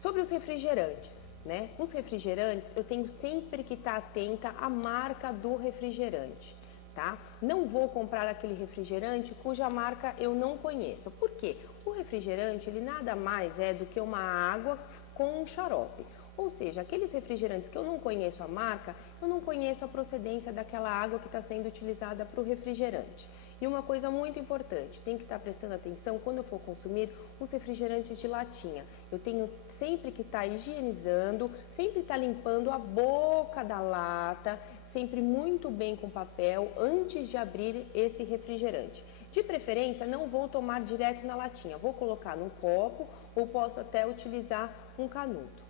Sobre os refrigerantes, né? Os refrigerantes, eu tenho sempre que estar atenta à marca do refrigerante, tá? Não vou comprar aquele refrigerante cuja marca eu não conheço. Por quê? O refrigerante, ele nada mais é do que uma água com um xarope. Ou seja, aqueles refrigerantes que eu não conheço a marca, eu não conheço a procedência daquela água que está sendo utilizada para o refrigerante. E uma coisa muito importante, tem que estar prestando atenção quando eu for consumir os refrigerantes de latinha. Eu tenho sempre que estar higienizando, sempre estar limpando a boca da lata, sempre muito bem com papel antes de abrir esse refrigerante. De preferência, não vou tomar direto na latinha, vou colocar num copo ou posso até utilizar um canudo.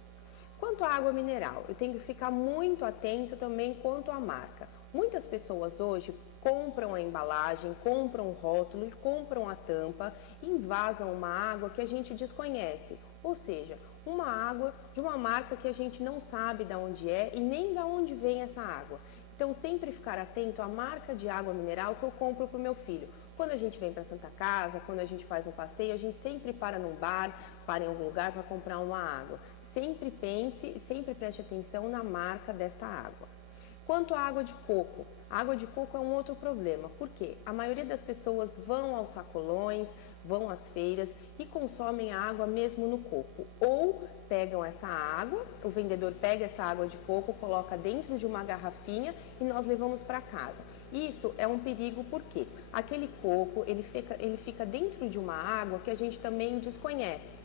Quanto à água mineral, eu tenho que ficar muito atento também quanto à marca. Muitas pessoas hoje compram a embalagem, compram o rótulo e compram a tampa e invasam uma água que a gente desconhece. Ou seja, uma água de uma marca que a gente não sabe de onde é e nem de onde vem essa água. Então, sempre ficar atento à marca de água mineral que eu compro para o meu filho. Quando a gente vem para Santa Casa, quando a gente faz um passeio, a gente sempre para num bar, para em algum lugar para comprar uma água. Sempre pense, sempre preste atenção na marca desta água. Quanto à água de coco, a água de coco é um outro problema, porque a maioria das pessoas vão aos sacolões, vão às feiras e consomem a água mesmo no coco. Ou pegam essa água, o vendedor pega essa água de coco, coloca dentro de uma garrafinha e nós levamos para casa. Isso é um perigo porque aquele coco ele fica dentro de uma água que a gente também desconhece.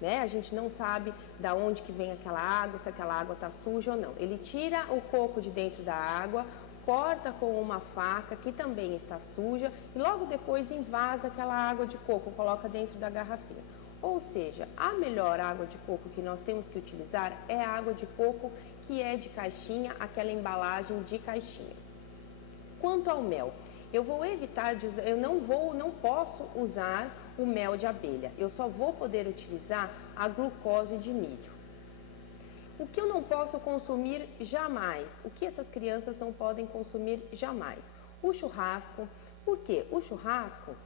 Né? A gente não sabe da onde que vem aquela água, se aquela água está suja ou não. Ele tira o coco de dentro da água, corta com uma faca que também está suja e logo depois invasa aquela água de coco, coloca dentro da garrafinha. Ou seja, a melhor água de coco que nós temos que utilizar é a água de coco que é de caixinha, aquela embalagem de caixinha. Quanto ao mel, eu vou evitar de usar, eu não posso usar o mel de abelha. Eu só vou poder utilizar a glucose de milho. O que eu não posso consumir jamais? O que essas crianças não podem consumir jamais? O churrasco. Por quê? O churrasco,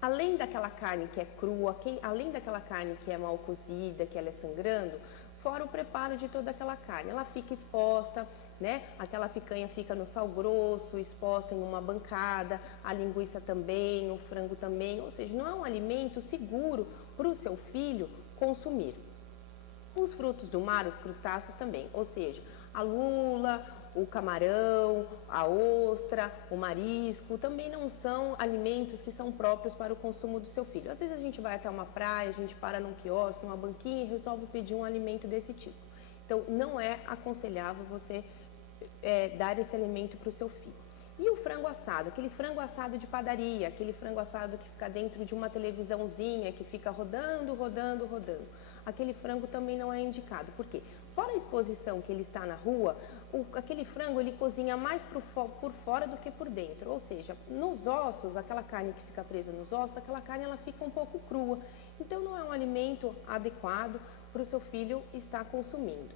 além daquela carne que é crua, além daquela carne que é mal cozida, que ela é sangrando, fora o preparo de toda aquela carne, ela fica exposta, né? Aquela picanha fica no sal grosso, exposta em uma bancada, a linguiça também, o frango também, ou seja, não é um alimento seguro para o seu filho consumir. Os frutos do mar, os crustáceos também, ou seja, a lula, o camarão, a ostra, o marisco, também não são alimentos que são próprios para o consumo do seu filho. Às vezes a gente vai até uma praia, a gente para num quiosque, numa banquinha e resolve pedir um alimento desse tipo. Então, não é aconselhável você dar esse alimento para o seu filho. E o frango assado, aquele frango assado de padaria, aquele frango assado que fica dentro de uma televisãozinha, que fica rodando, rodando, rodando. Aquele frango também não é indicado. Por quê? Fora a exposição que ele está na rua, aquele frango ele cozinha mais por fora do que por dentro. Ou seja, nos ossos, aquela carne que fica presa nos ossos, aquela carne ela fica um pouco crua. Então não é um alimento adequado para o seu filho estar consumindo.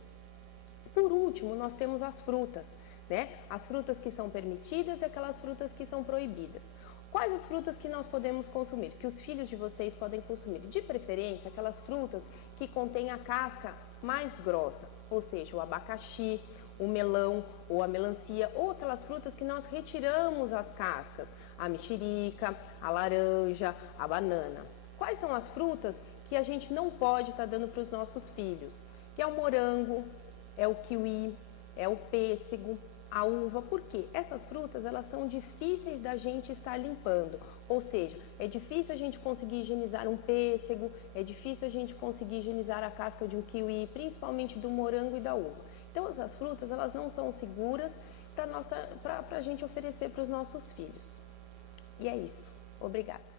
Por último, nós temos as frutas, né? As frutas que são permitidas e aquelas frutas que são proibidas. Quais as frutas que nós podemos consumir, que os filhos de vocês podem consumir? De preferência, aquelas frutas que contêm a casca mais grossa, ou seja, o abacaxi, o melão ou a melancia, ou aquelas frutas que nós retiramos as cascas, a mexerica, a laranja, a banana. Quais são as frutas que a gente não pode estar dando para os nossos filhos? Que é o morango, é o kiwi, é o pêssego, a uva. Por quê? Essas frutas, elas são difíceis da gente estar limpando. Ou seja, é difícil a gente conseguir higienizar um pêssego, é difícil a gente conseguir higienizar a casca de um kiwi, principalmente do morango e da uva. Então, essas frutas, elas não são seguras para a gente oferecer para os nossos filhos. E é isso. Obrigada.